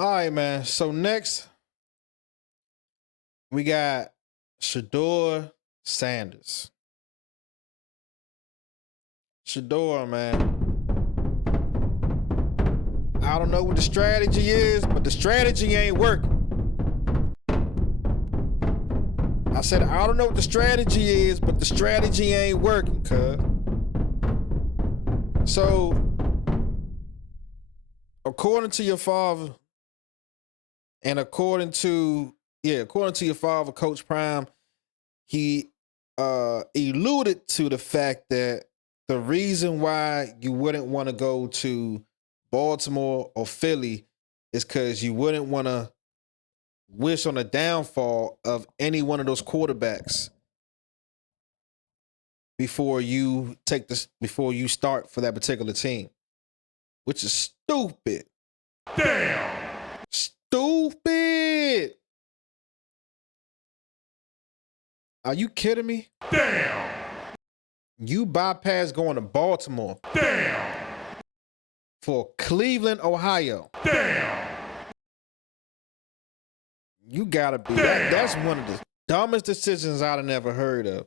All right, man. So next we got Shedeur Sanders. Shedeur, man. I don't know what the strategy is, but the strategy ain't working. I said, I don't know what the strategy is, but the strategy ain't working, cuz. So, according to your father, and according to your father, Coach Prime, he alluded to the fact that the reason why you wouldn't want to go to Baltimore or Philly is because you wouldn't want to wish on the downfall of any one of those quarterbacks before you start for that particular team, which is stupid. Damn. Stupid. Are you kidding me? Damn. You bypass going to Baltimore. Damn. For Cleveland, Ohio. Damn. You gotta be. That's one of the dumbest decisions I've never heard of.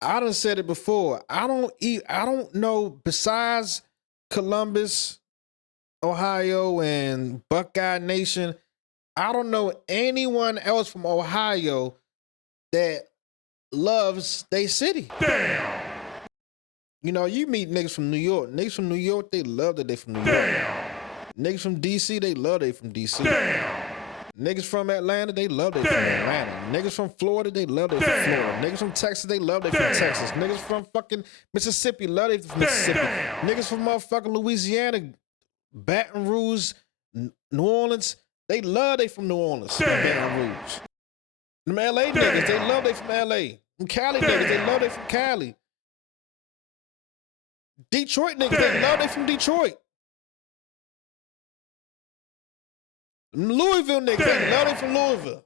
I done said it before. I don't know, besides Columbus, Ohio, and Buckeye Nation, I don't know anyone else from Ohio that loves their city. Damn. You know, you meet niggas from New York. Niggas from New York, they love that they from New York. Damn. Niggas from DC, they love they from DC. Damn. Niggas from Atlanta, they love they from Atlanta. Niggas from Florida, they love they from Florida. Niggas from Texas, they love they from Texas. Niggas from fucking Mississippi, love they from Mississippi. Niggas from motherfucking Louisiana, Baton Rouge, New Orleans, they love they from New Orleans and Baton Rouge. Them LA niggas, they love they from LA. Them Cali niggas, they love they from Cali. Detroit niggas, they love they from Detroit. Louisville niggas, they love they from Louisville.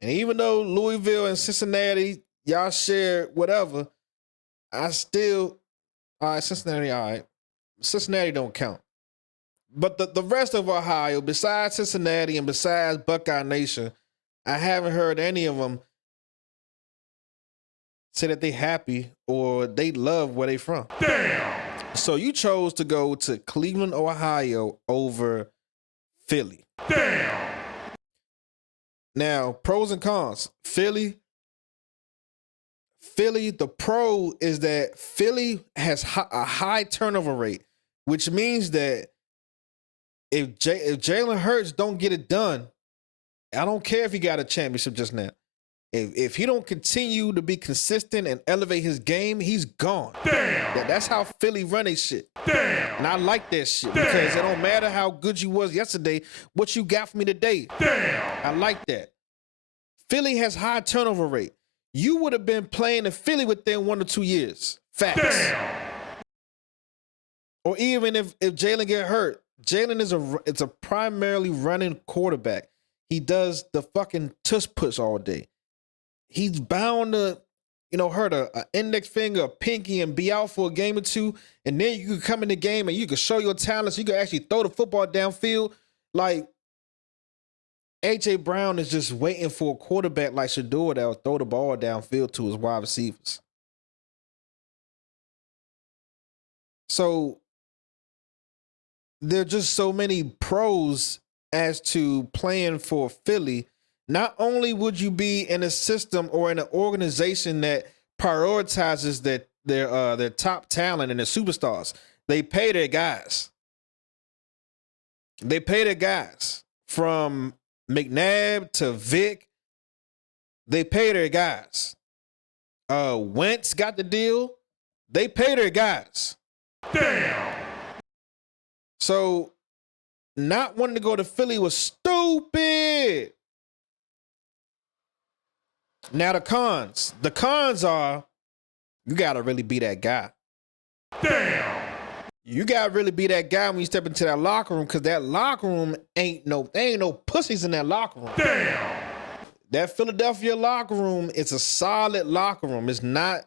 And even though Louisville and Cincinnati, y'all share whatever, I still, all right, Cincinnati, all right. Cincinnati don't count. But the rest of Ohio, besides Cincinnati and besides Buckeye Nation, I haven't heard any of them say that they happy or they love where they from. Damn. So you chose to go to Cleveland, Ohio over Philly. Damn. Now, pros and cons. Philly, the pro is that Philly has a high turnover rate, which means that if Jalen Hurts don't get it done, I don't care if he got a championship just now. If he don't continue to be consistent and elevate his game, he's gone. Damn. That's how Philly run their shit. Damn. And I like that shit because it don't matter how good you was yesterday, what you got for me today. Damn. I like that. Philly has high turnover rate. You would have been playing in Philly within 1 or 2 years. Facts. Damn. Or even if Jalen get hurt, Jalen is a primarily running quarterback. He does the fucking tush push all day. He's bound to, hurt an index finger, a pinky, and be out for a game or two. And then you could come in the game and you could show your talents. You could actually throw the football downfield. Like, A.J. Brown is just waiting for a quarterback like Shedeur that will throw the ball downfield to his wide receivers. So, there are just so many pros as to playing for Philly. Not only would you be in a system or in an organization that prioritizes their top talent and their superstars, they pay their guys. They pay their guys from McNabb to Vic. They pay their guys. Wentz got the deal. They pay their guys. Damn. So not wanting to go to Philly was stupid. Now the cons. The cons are you gotta really be that guy. Damn. You gotta really be that guy when you step into that locker room, because that locker room there ain't no pussies in that locker room. Damn. That Philadelphia locker room is a solid locker room. It's not,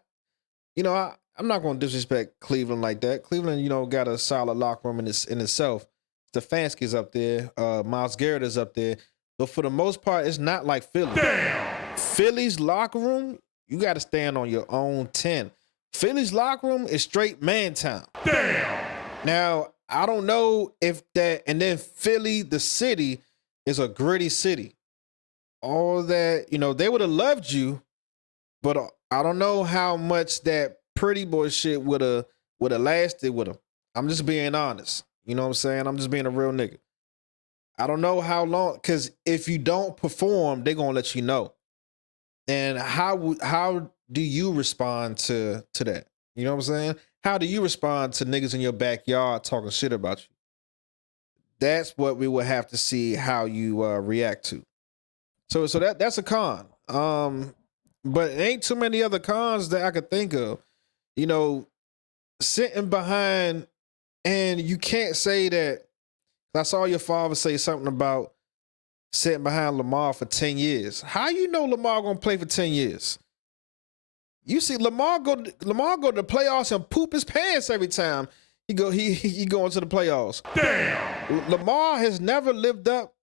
I'm not going to disrespect Cleveland like that. Cleveland, got a solid locker room in itself. Stefanski's up there. Myles Garrett is up there. But for the most part, it's not like Philly. Damn. Philly's locker room, you got to stand on your own 10. Philly's locker room is straight man time. Damn. Now, I don't know if that, and then Philly, the city, is a gritty city. All that, they would have loved you, but I don't know how much that pretty boy shit would have lasted with them. I'm just being honest. You know what I'm saying? I'm just being a real nigga. I don't know how long, because if you don't perform, they're gonna let you know. And how do you respond to that? You know what I'm saying? How do you respond to niggas in your backyard talking shit about you? That's what we would have to see how you react to. So that's a con. But it ain't too many other cons that I could think of. Sitting behind, and you can't say that. I saw your father say something about sitting behind Lamar for 10 years. How you know Lamar gonna play for 10 years? You see Lamar go to the playoffs and poop his pants every time he go into the playoffs. Damn. Lamar has never lived up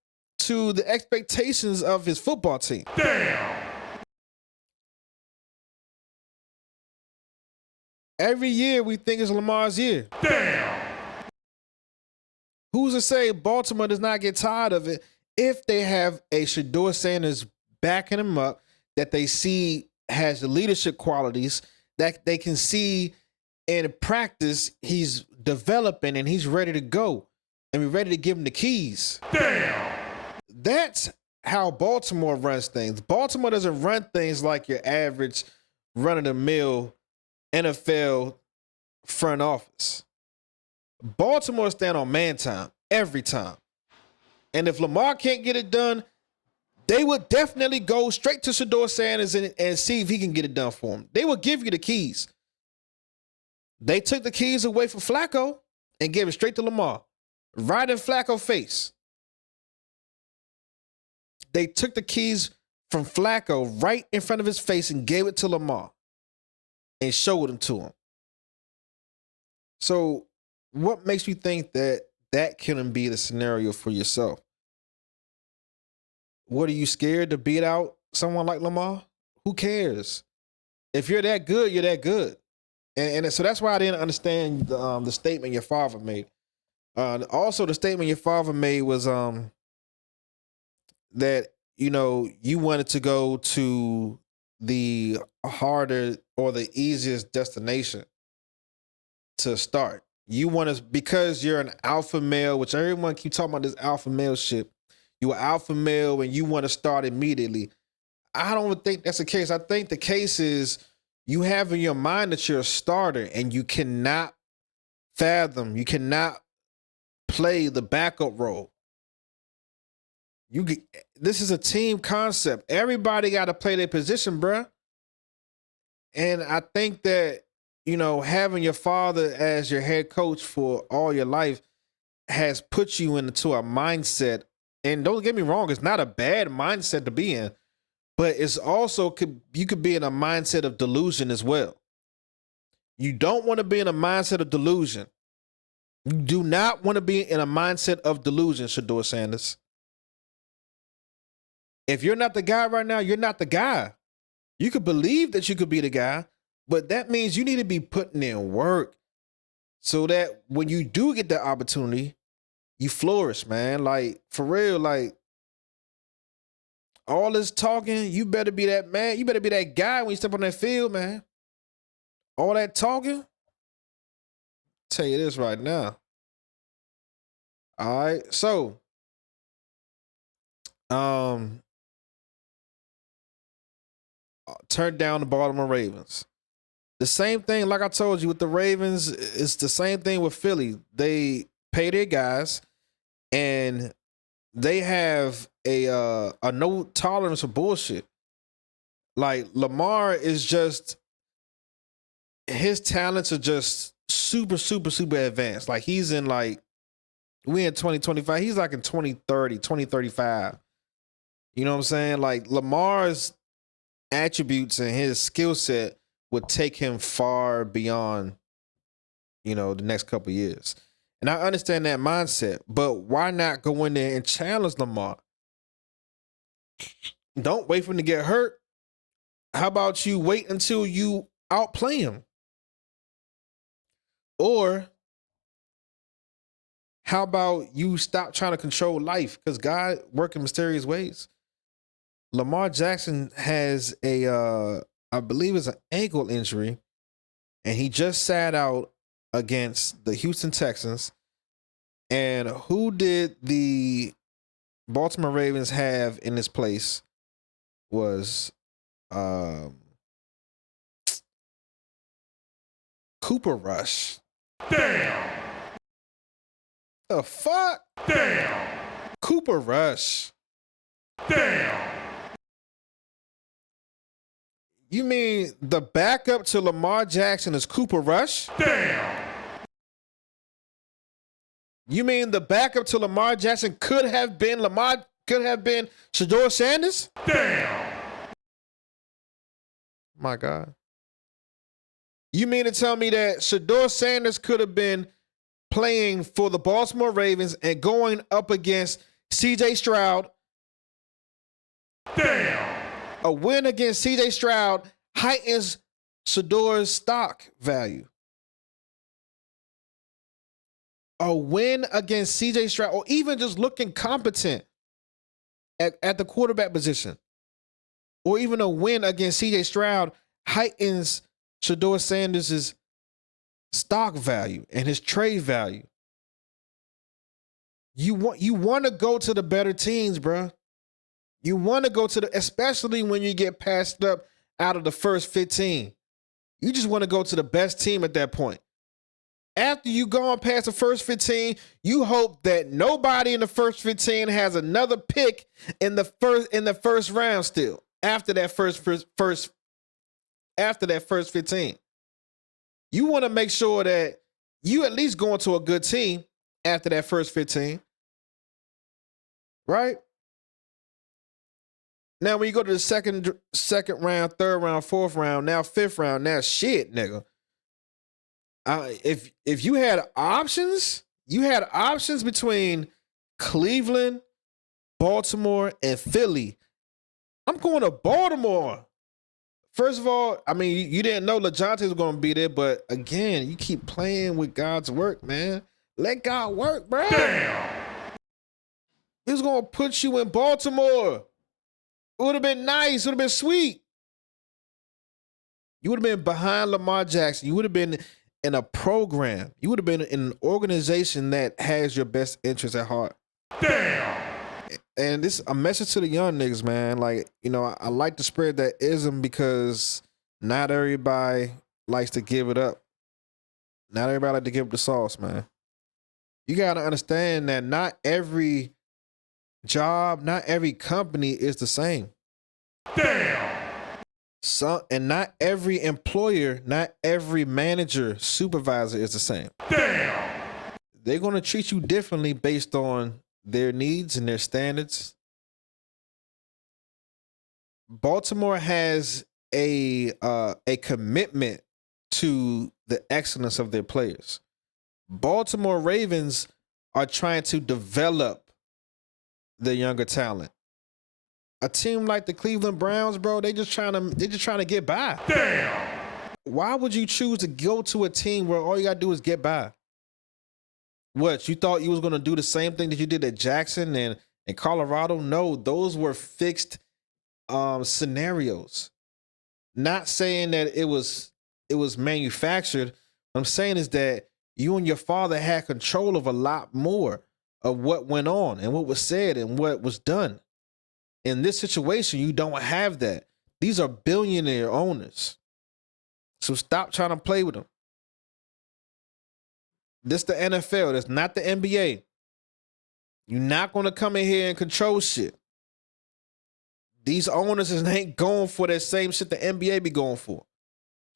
to the expectations of his football team. Damn. Every year we think it's Lamar's year. Damn. Who's to say Baltimore does not get tired of it if they have a Shedeur Sanders backing him up that they see has the leadership qualities that they can see in practice he's developing and he's ready to go and we're ready to give him the keys. Damn. That's how Baltimore runs things. Baltimore doesn't run things like your average run-of-the-mill NFL front office. Baltimore stand on man time every time. And if Lamar can't get it done, they would definitely go straight to Shedeur Sanders and see if he can get it done for him. They will give you the keys. They took the keys away from Flacco and gave it straight to Lamar. Right in Flacco's face. They took the keys from Flacco right in front of his face and gave it to Lamar and showed them to him. So what makes you think that couldn't be the scenario for yourself? What, are you scared to beat out someone like Lamar? Who cares? If you're that good, you're that good. And so that's why I didn't understand the statement your father made. Also, the statement your father made was that, you wanted to go to the harder or the easiest destination to start. You want to, because you're an alpha male, which everyone keep talking about this alpha male shit. You're an alpha male and you want to start immediately. I don't think that's the case. I think the case is you have in your mind that you're a starter and you cannot fathom, you cannot play the backup role. This is a team concept. Everybody got to play their position, bruh. And I think that, having your father as your head coach for all your life has put you into a mindset. And don't get me wrong, it's not a bad mindset to be in, but it's also you could be in a mindset of delusion as well. You don't want to be in a mindset of delusion. You do not want to be in a mindset of delusion, Shedeur Sanders. If you're not the guy right now, you're not the guy. You could believe that you could be the guy, but that means you need to be putting in work so that when you do get that opportunity, you flourish, man. Like, for real, like, all this talking, you better be that man. You better be that guy when you step on that field, man. All that talking, tell you this right now. All right, so, turn down the Baltimore Ravens. The same thing, like I told you, with the Ravens, it's the same thing with Philly. They pay their guys, and they have a no tolerance for bullshit. Like, Lamar is just, his talents are just super, super, super advanced. Like, he's in, like, we in 2025. He's like in 2030, 2035. You know what I'm saying? Like, Lamar's attributes and his skill set would take him far beyond, the next couple years. And I understand that mindset, but why not go in there and challenge Lamar? Don't wait for him to get hurt. How about you wait until you outplay him? Or how about you stop trying to control life? Because God works in mysterious ways. Lamar Jackson has I believe it's an ankle injury, and he just sat out against the Houston Texans. And who did the Baltimore Ravens have in this place was Cooper Rush. Damn. The fuck? Damn. Cooper Rush. Damn. You mean the backup to Lamar Jackson is Cooper Rush? Damn. You mean the backup to Lamar Jackson could have been Shedeur Sanders? Damn. My God. You mean to tell me that Shedeur Sanders could have been playing for the Baltimore Ravens and going up against CJ Stroud? Damn. A win against CJ Stroud heightens Shedeur's stock value. A win against CJ Stroud, or even just looking competent at the quarterback position, or even a win against CJ Stroud heightens Shedeur Sanders' stock value and his trade value. You want to go to the better teams, bro. You want to go to especially when you get passed up out of the first 15. You just want to go to the best team at that point. After you go on past the first 15, you hope that nobody in the first 15 has another pick in the first round still. After that first 15. You want to make sure that you at least go into a good team after that first 15. Right? Now, when you go to the second round, third round, fourth round, now fifth round, now shit, nigga. If you had options between Cleveland, Baltimore, and Philly, I'm going to Baltimore. First of all, I mean, you didn't know LeJohntay was going to be there, but again, you keep playing with God's work, man. Let God work, bro. Damn. He's going to put you in Baltimore. It would have been nice. It would have been sweet. You would have been behind Lamar Jackson. You would have been in a program. You would have been in an organization that has your best interests at heart. Damn. And this a message to the young niggas, man. Like, I like to spread that ism because not everybody likes to give it up. Not everybody like to give up the sauce, man. You got to understand that not every job, not every company is the same. Damn. And not every employer, not every manager, supervisor is the same. Damn. They're going to treat you differently based on their needs and their standards. Baltimore has a commitment to the excellence of their players. Baltimore Ravens are trying to develop the younger talent. A team like the Cleveland Browns, bro, they're just trying to get by. Damn. Why would you choose to go to a team where all you gotta do is get by? What, you thought you was gonna do the same thing that you did at Jackson and Colorado? No, those were fixed scenarios. Not saying that it was manufactured. What I'm saying is that you and your father had control of a lot more of what went on and what was said and what was done. In this situation, you don't have that. These are billionaire owners. So stop trying to play with them. This the NFL. That's not the NBA. You're not going to come in here and control shit. These owners ain't going for that same shit the NBA be going for.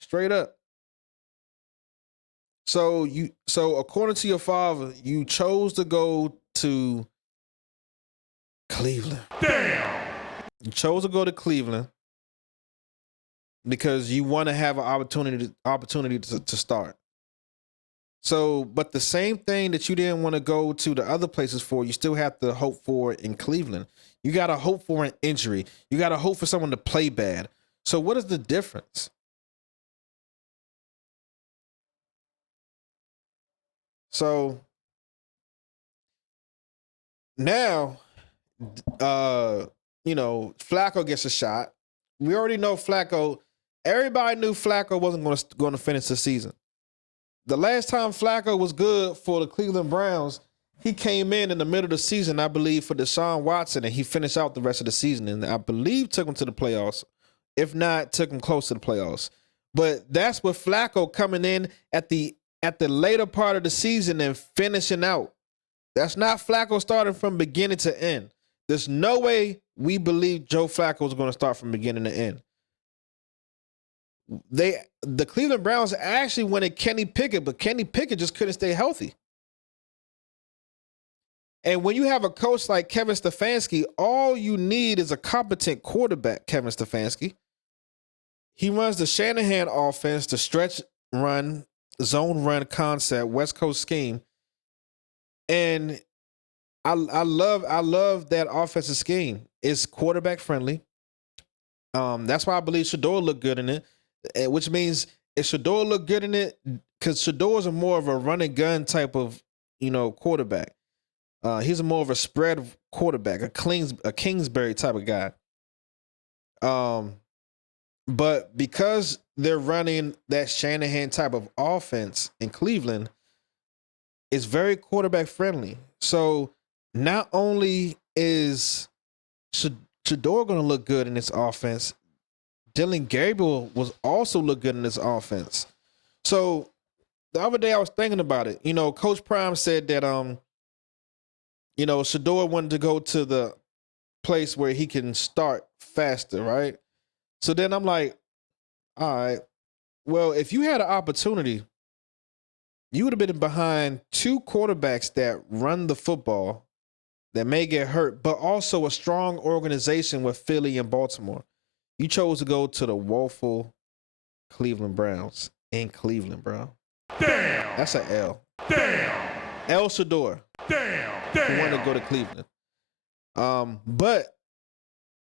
Straight up. So according to your father, you chose to go to Cleveland. Damn. You chose to go to Cleveland. because you want to have an opportunity to start. So, but the same thing that you didn't want to go to the other places for, you still have to hope for in Cleveland. You got to hope for an injury. You got to hope for someone to play bad. So, what is the difference? So now, uh, Flacco gets a shot. We already know Flacco. Everybody knew Flacco wasn't going to finish the season. The last time Flacco was good for the Cleveland Browns, he came in the middle of the season, I believe, for Deshaun Watson, and he finished out the rest of the season, and I believe took him to the playoffs. If not, took him close to the playoffs. But that's with Flacco coming in at the later part of the season and finishing out. That's not Flacco starting from beginning to end. There's no way we believe Joe Flacco is going to start from beginning to end. The Cleveland Browns actually wanted Kenny Pickett, but Kenny Pickett just couldn't stay healthy. And when you have a coach like Kevin Stefanski, all you need is a competent quarterback, Kevin Stefanski. He runs the Shanahan offense, the stretch run, zone run concept, West Coast scheme. And I love that offensive scheme. It's quarterback friendly. That's why I believe Shedeur looked good in it. Which means if Shedeur look good in it, because Shedeur is more of a run and gun type of quarterback. He's more of a spread quarterback, a Kingsbury type of guy. But because they're running that Shanahan type of offense in Cleveland, it's very quarterback friendly. So not only is Shedeur going to look good in this offense, Dylan Gabriel was also look good in this offense. So the other day I was thinking about it. Coach Prime said that Shedeur wanted to go to the place where he can start faster, right? So then I'm like, all right, well, if you had an opportunity, you would have been behind two quarterbacks that run the football that may get hurt, but also a strong organization with Philly and Baltimore. You chose to go to the woeful Cleveland Browns in Cleveland, bro. Damn. That's an L. Damn. El Shedeur. Damn. Who wanted to go to Cleveland. But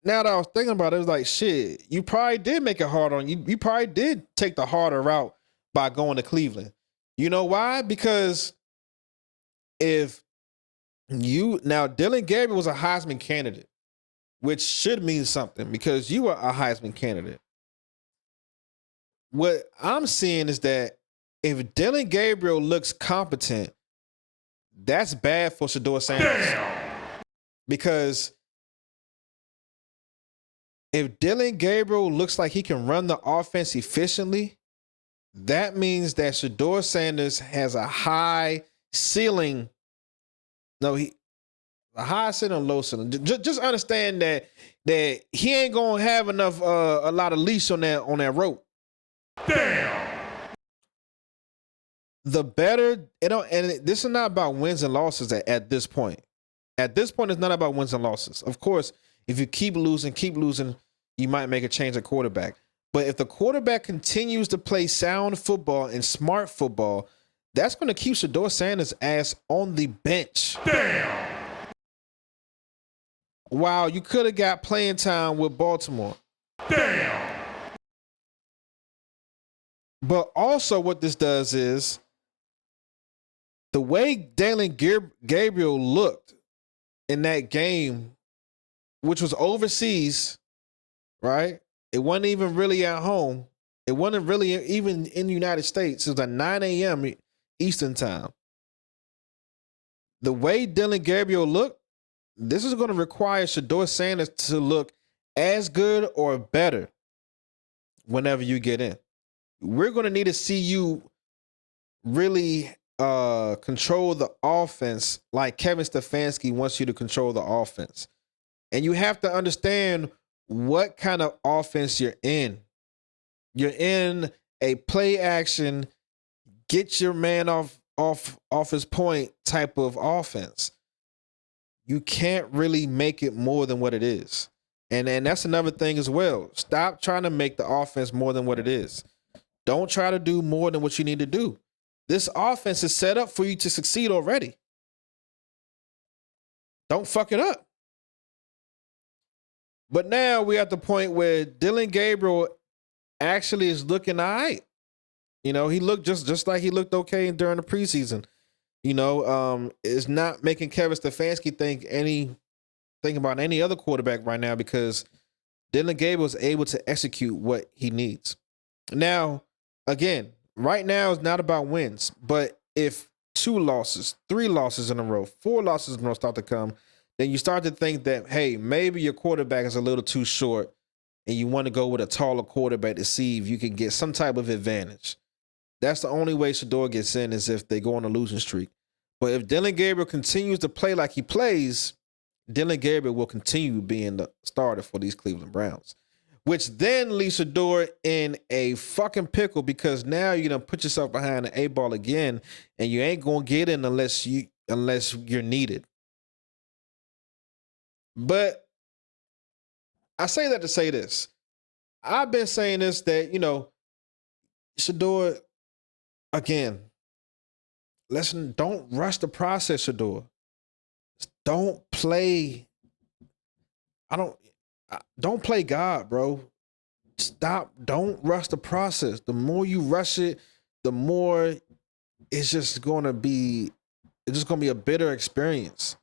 now that I was thinking about it, it was like, shit, you probably did make it hard on you. You probably did take the harder route by going to Cleveland. You know why? Because Dylan Gabriel was a Heisman candidate, which should mean something because you are a Heisman candidate. What I'm seeing is that if Dylan Gabriel looks competent, that's bad for Shedeur Sanders. Damn. Because if Dylan Gabriel looks like he can run the offense efficiently, that means that Shedeur Sanders has a high ceiling. A high ceiling, low ceiling. Just understand that he ain't gonna have enough a lot of leash on that rope. Damn. The better and this is not about wins and losses at this point. At this point, it's not about wins and losses. Of course, if you keep losing, you might make a change at quarterback. But if the quarterback continues to play sound football and smart football, that's going to keep Shedeur Sanders' ass on the bench. Damn. Wow, you could have got playing time with Baltimore. Damn. But also what this does is the way Dylan Gabriel looked in that game, which was overseas, right? It wasn't even really at home. It wasn't really even in the United States. It was at 9 a.m. Eastern time. The way Dylan Gabriel looked, this is going to require Shedeur Sanders to look as good or better whenever you get in. We're going to need to see you really control the offense like Kevin Stefanski wants you to control the offense. And you have to understand what kind of offense you're in. You're in a play action, get your man off his point type of offense. You can't really make it more than what it is. And that's another thing as well. Stop trying to make the offense more than what it is. Don't try to do more than what you need to do. This offense is set up for you to succeed already. Don't fuck it up. But now we're at the point where Dylan Gabriel actually is looking all right. You know, he looked just like he looked okay during the preseason. You know, it's not making Kevin Stefanski think anything about any other quarterback right now because Dylan Gabriel is able to execute what he needs. Now, again, right now is not about wins, but if 2 losses, 3 losses in a row, 4 losses in a row start to come, then you start to think that, hey, maybe your quarterback is a little too short and you want to go with a taller quarterback to see if you can get some type of advantage. That's the only way Shedeur gets in is if they go on a losing streak. But if Dylan Gabriel continues to play like he plays, Dylan Gabriel will continue being the starter for these Cleveland Browns, which then leaves Shedeur in a fucking pickle because now you're going to put yourself behind the 8 ball again and you ain't going to get in unless you're needed. But I say that to say this. I've been saying this that, you know, Shedeur, again, listen, don't rush the process, Shedeur. Don't play. Don't play God, bro. Stop. Don't rush the process. The more you rush it, the more it's just gonna be a bitter experience.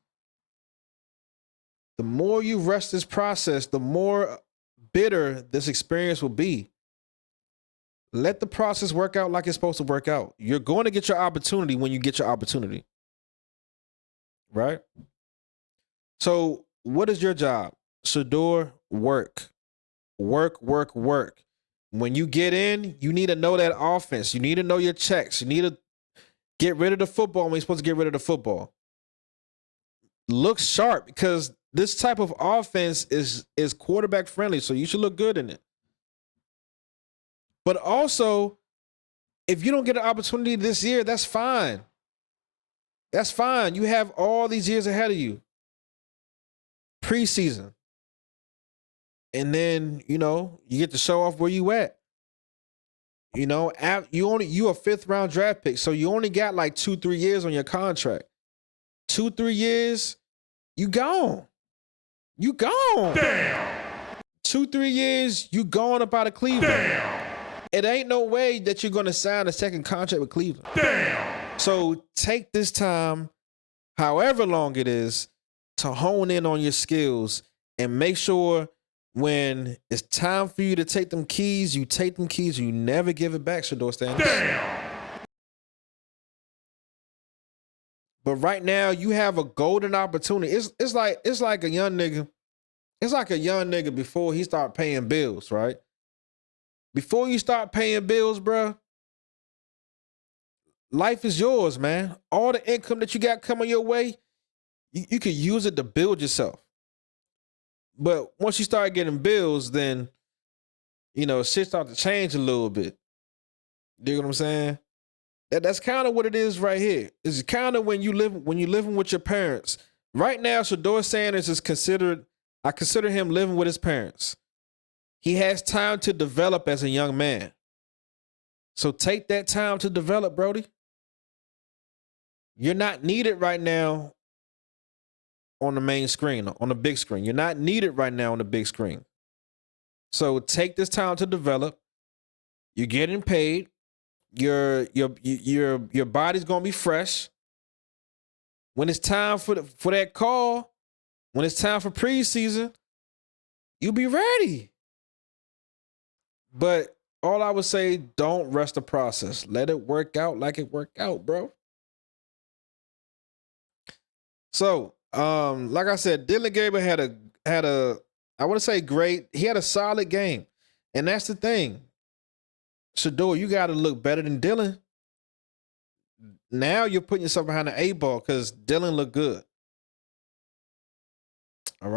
The more you rush this process, the more bitter this experience will be. Let the process work out like it's supposed to work out. You're going to get your opportunity when you get your opportunity. Right? So, what is your job? Shedeur, work. Work, work, work. When you get in, you need to know that offense. You need to know your checks. You need to get rid of the football when you're supposed to get rid of the football. Look sharp because this type of offense is quarterback friendly, so you should look good in it. But also, if you don't get an opportunity this year, that's fine. That's fine. You have all these years ahead of you. Preseason. And then, you know, you get to show off where you at. You know, you a 5th round draft pick, so you only got like 2-3 years on your contract. 2-3 years, you gone. You gone. Damn. 2-3 years, you gone up out of Cleveland. Damn. It ain't no way that you're going to sign a second contract with Cleveland. Damn. So take this time, however long it is, to hone in on your skills and make sure when it's time for you to take them keys, you take them keys. You never give it back, Shedeur Sanders. Damn. But right now, you have a golden opportunity. It's like a young nigga. It's like a young nigga before he start paying bills, right? Before you start paying bills, bro, life is yours, man. All the income that you got coming your way, you can use it to build yourself. But once you start getting bills, then, you know, shit start to change a little bit. You know what I'm saying? That's kind of what it is right here. It's kind of when you're living with your parents. Right now, Shedeur Sanders is I consider him living with his parents. He has time to develop as a young man. So take that time to develop, Brody. You're not needed right now on the main screen, on the big screen. You're not needed right now on the big screen. So take this time to develop. You're getting paid. Your body's gonna be fresh. When it's time for that call, when it's time for preseason, you'll be ready. But all I would say, don't rush the process. Let it work out like it worked out, bro. So, like I said, Dylan Gabriel had a I want to say great. He had a solid game, and that's the thing. Shedeur, you got to look better than Dylan. Now you're putting yourself behind the 8 ball because Dylan looked good.